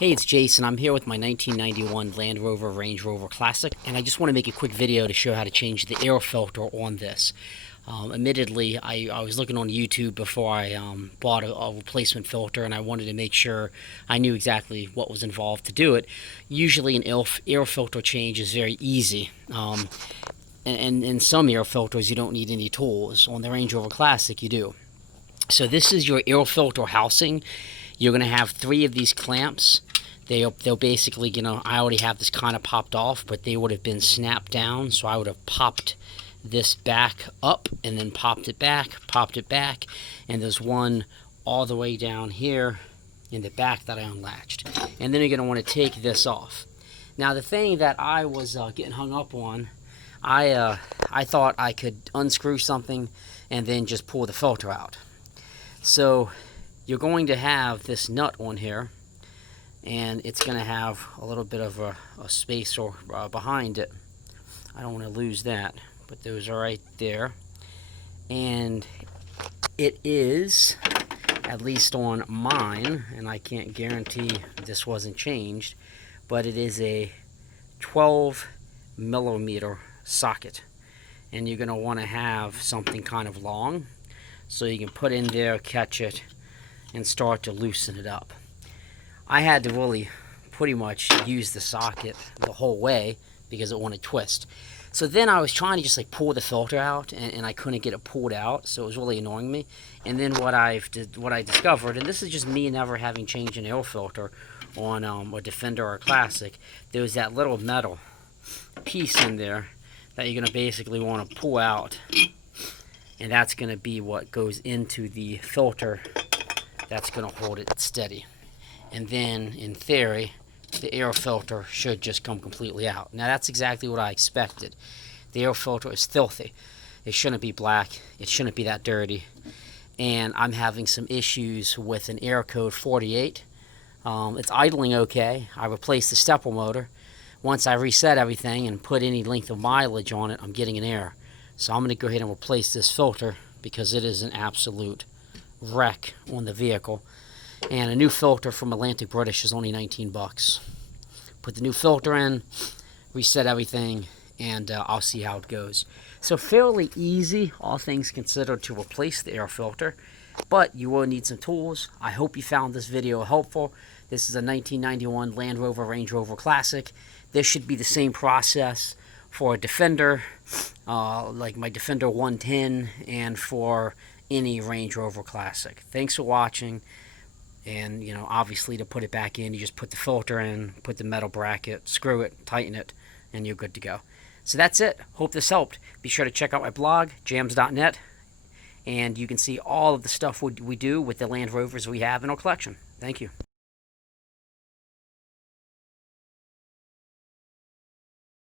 Hey, it's Jason. I'm here with my 1991 Land Rover Range Rover Classic, and I just want to make a quick video to show how to change the air filter on this. Admittedly, I was looking on YouTube before I bought a replacement filter, and I wanted to make sure I knew exactly what was involved to do it. Usually an air filter change is very easy. And in some air filters, you don't need any tools. On the Range Rover Classic, you do. So this is your air filter housing. You're going to have 3 of these clamps. They'll basically, I already have this kind of popped off, but they would have been snapped down. So I would have popped this back up and then popped it back, and there's one all the way down here in the back that I unlatched. And then you're going to want to take this off. Now the thing that I was getting hung up on, I thought I could unscrew something and then just pull the filter out. So you're going to have this nut on here, and it's going to have a little bit of a space behind it. I don't want to lose that, but those are right there. And it is, at least on mine, and I can't guarantee this wasn't changed, but it is a 12 millimeter socket. And you're going to want to have something kind of long so you can put in there, catch it, and start to loosen it up. I had to really pretty much use the socket the whole way because it wouldn't twist. So then I was trying to just like pull the filter out, and I couldn't get it pulled out, so it was really annoying me. And then what I discovered, and this is just me never having changed an air filter on a Defender or a Classic, there was that little metal piece in there that you're going to basically want to pull out, and that's going to be what goes into the filter that's going to hold it steady. And then, in theory, the air filter should just come completely out. Now, that's exactly what I expected. The air filter is filthy. It shouldn't be black. It shouldn't be that dirty. And I'm having some issues with an air code 48. It's idling okay. I replaced the stepper motor. Once I reset everything and put any length of mileage on it, I'm getting an error. So I'm going to go ahead and replace this filter because it is an absolute wreck on the vehicle. And a new filter from Atlantic British is only 19 bucks. Put the new filter in, reset everything, and I'll see how it goes. So fairly easy, all things considered, to replace the air filter, but you will need some tools. I hope you found this video helpful. This is a 1991 Land Rover Range Rover Classic. This should be the same process for a Defender, like my Defender 110, and for any Range Rover Classic. Thanks for watching. And, obviously to put it back in, you just put the filter in, put the metal bracket, screw it, tighten it, and you're good to go. So that's it. Hope this helped. Be sure to check out my blog, jams.net, and you can see all of the stuff we do with the Land Rovers we have in our collection. Thank you.